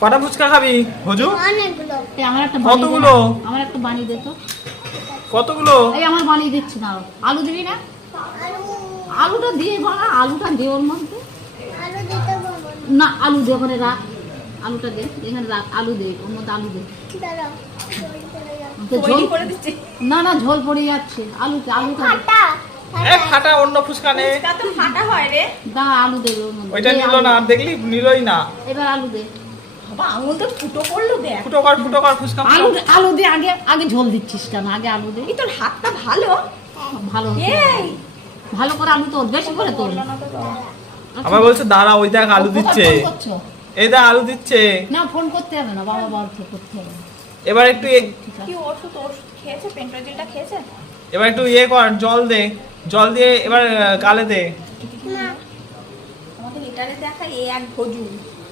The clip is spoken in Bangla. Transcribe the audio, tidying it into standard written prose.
কটা ফুচকা খাবি হজু? অনেকগুলো। আমার একটা কতগুলো? আমার একটা বানিয়ে দে তো। কতগুলো? এই আমার বানিয়ে দিচ্ছি না। আলু দিবি না? আলুটা দিয়ে বানা, আলুটা দে ওর মধ্যে। আলু দিতে পারবো না আলু দে, ওখানে রাখ। আলুটা দে, এখানে রাখ। আলু দে, ওর মধ্যে আলু দে। দাঁড়াও, ঝোল করে যাও। তো ঝোল করে দিচ্ছি। না না, ঝোল পড়ে যাচ্ছে। আলুটা দে। ফাটা এ ফাটা অন্য ফুচকা নে। তো ফাটা হয় রে। দা আলু দে ওর মধ্যে। ওইটা দে, নিল আলু না, দে। আর দেখলি নিলই না। এবার আলু দে। বাবা আঙুল তো ফুটো করলো দেখ। ফুটো কর ফুচকা। আলু দে, আগে আগে ঝোল দিচ্ছিস কেন? আগে আলু দে। এই তোর হাতটা ভালো। ভালো এই ভালো করে আলু তোর, বেশি করে তোর। আবার বলছে দাঁড়া, ওই দেখ আলু দিচ্ছে। ফোন করছো? এই দেখ আলু দিচ্ছে। না ফোন করতে হবে না, বাবা বাবা করতে হবে না। এবার একটু ঠিক আছে। কি ওষুধ খেয়েছে? পেন্টোজিলটা খেয়েছে? এবার একটু ইয়ে কর, জল দে। জল দিয়ে এবার গালে দে। না আমাদের লিটারে দেখা এক ভজু।